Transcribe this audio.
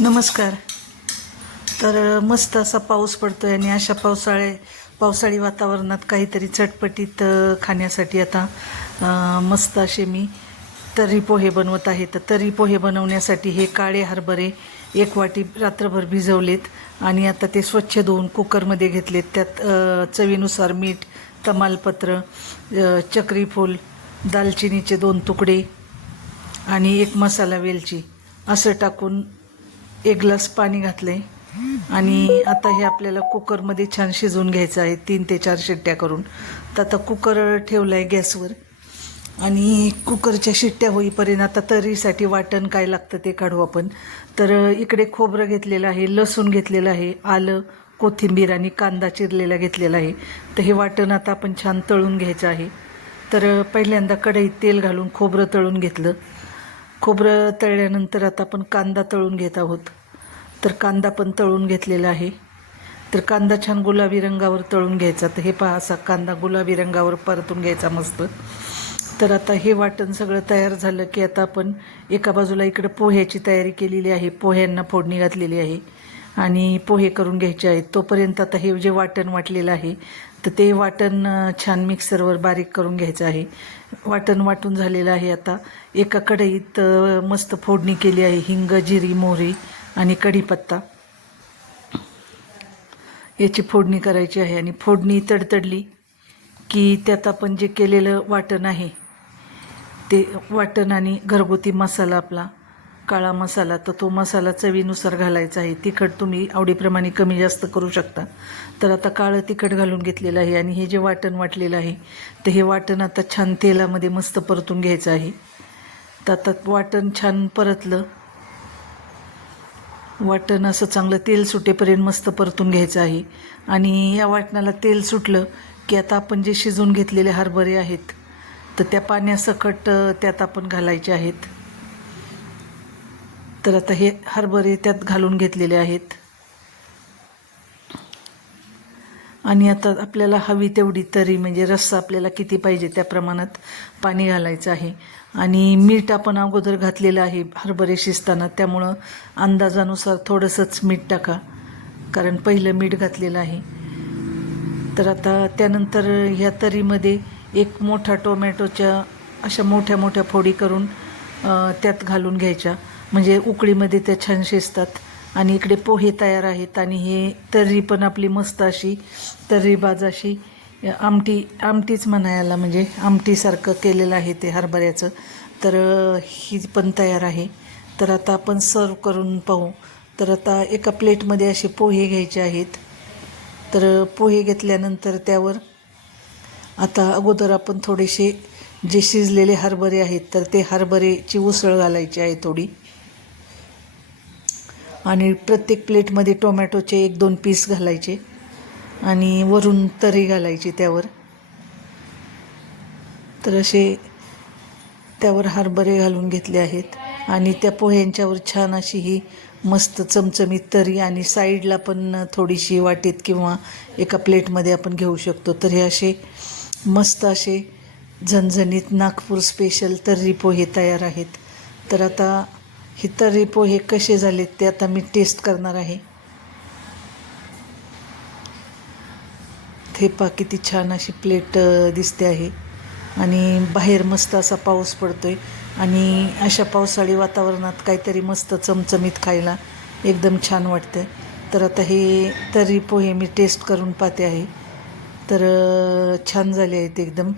नमस्कार. तर मस्त असा पाऊस पडतोय आणि अशा पावसाळी वातावरणात काहीतरी चटपटीत खाण्यासाठी आता मस्त असे मी तर्री पोहे बनवत आहे. तर तर्री पोहे बनवण्यासाठी हे काळे हरभरे 1 वाटी रात्रभर भिजवलेत आणि आता ते स्वच्छ धुवून कुकरमध्ये घेतलेत. त्यात चवीनुसार मीठ, तमालपत्र, चक्री फूल, दालचिनीचे 2 तुकडे आणि 1 मसाला वेलची असं टाकून 1 ग्लास पाणी घातले आणि आता हे आपल्याला कुकरमध्ये छान शिजवून घ्यायचं आहे 3 ते 4 शिट्ट्या करून. तर आता कुकर ठेवला आहे गॅसवर आणि कुकरच्या शिट्ट्या होईपर्यंत आता तर्रीसाठी वाटण काय लागतं ते काढू आपण. तर इकडे खोबरं घेतलेलं आहे, लसूण घेतलेलं आहे, आलं, कोथिंबीर आणि कांदा चिरलेला घेतलेला आहे. तर हे वाटण आता आपण छान तळून घ्यायचं आहे. तर पहिल्यांदा कढईत तेल घालून खोबरं तळून घेतलं. खोबरं तळल्यानंतर आता आपण कांदा तळून घेत आहोत. तर कांदा पण तळून घेतलेला आहे. तर कांदा छान गुलाबी रंगावर तळून घ्यायचा. तर हे पहा, असा कांदा गुलाबी रंगावर परतून घ्यायचा मस्त. तर आता हे वाटण सगळं तयार झालं की आता आपण एका बाजूला इकडं पोह्याची तयारी केलेली आहे. पोह्यांना फोडणी घातलेली आहे आणि पोहे करून घ्यायचे आहेत. तोपर्यंत आता हे जे वाटण वाटलेलं आहे तर ते वाटण छान मिक्सरवर बारीक करून घ्यायचं आहे. वाटण वाटून झालेलं आहे. आता एका कढईत मस्त फोडणी केली आहे. हिंग, जिरी, मोहरी आणि कढीपत्ता याची फोडणी करायची आहे. आणि फोडणी तडतडली की त्यात आपण जे केलेलं वाटण आहे ते वाटण आणि घरगुती मसाला आपला काळा मसाला, तर तो मसाला चवीनुसार घालायचा आहे. तिखट तुम्ही आवडीप्रमाणे कमी जास्त करू शकता. तर आता काळं तिखट घालून घेतलेलं आहे आणि हे जे वाटण वाटलेलं आहे तर हे वाटण आता छान तेलामध्ये मस्त परतून घ्यायचं आहे. तर आता वाटण छान परतलं. वाटण असं चांगलं तेल सुटेपर्यंत मस्त परतून घ्यायचं आहे. आणि या वाटणाला तेल सुटलं की आता आपण जे शिजवून घेतलेले हरभरे आहेत तर त्या पाण्यासकट त्यात आपण घालायचे आहेत. तर आता हे हरभरे त्यात घालून घेतलेले आहेत आणि आता आपल्याला हवी तेवढी तरी म्हणजे रस्सा आपल्याला किती पाहिजे त्या प्रमाणात पाणी घालायचं आहे. आणि मीठ आपण अगोदर घातलेलं आहे हरभरे शिजताना, त्यामुळं अंदाजानुसार थोडंसंच मीठ टाका, कारण पहिलं मीठ घातलेलं आहे. तर आता त्यानंतर ह्या तरीमध्ये 1 मोठा टोमॅटोच्या अशा मोठ्या मोठ्या फोडी करून त्यात घालून घ्यायच्या, म्हणजे उकळीमध्ये त्या छान शिजतात. आणि इकडे पोहे तयार आहेत आणि हे तर्री पण आपली मस्त अशी तर्रीबाज अशी आमटीच म्हणायला, म्हणजे आमटीसारखं केलेलं आहे ते हरभऱ्याचं. तर ही पण तयार आहे. तर आता आपण सर्व करून पाहू. तर आता एका प्लेटमध्ये असे पोहे घ्यायचे आहेत. तर पोहे घेतल्यानंतर त्यावर आता अगोदर आपण थोडेसे जे शिजलेले हरभरे आहेत तर ते हरभऱ्याची उसळ घालायची आहे थोडी. आणि प्रत्येक प्लेटमध्ये टोमॅटोचे 1-2 पीस घालायचे आणि वरून तर्री घालायची त्यावर. तर असे त्यावर हरभरे घालून घेतले आहेत आणि त्या पोह्यांच्यावर छान अशी ही मस्त चमचमीत तर्री आणि साईडला पण थोडीशी वाटीत किंवा एका प्लेटमध्ये आपण घेऊ शकतो. तर हे असे मस्त असे झणझणीत नागपूर स्पेशल तर्री पोहे तयार आहेत. तर आता हे तर्री पोहे कसे झालेत ते आता मी टेस्ट करणार आहे. हे पहा किती छान अशी प्लेट दिसते आहे आणि बाहेर मस्त असा पाऊस पडतोय आणि अशा पावसाळी वातावरणात काहीतरी मस्त चमचमीत खायला एकदम छान वाटतं. तर आता हे तर्री पोहे मी टेस्ट करून पाहते आहे. तर छान झाले आहेत एकदम.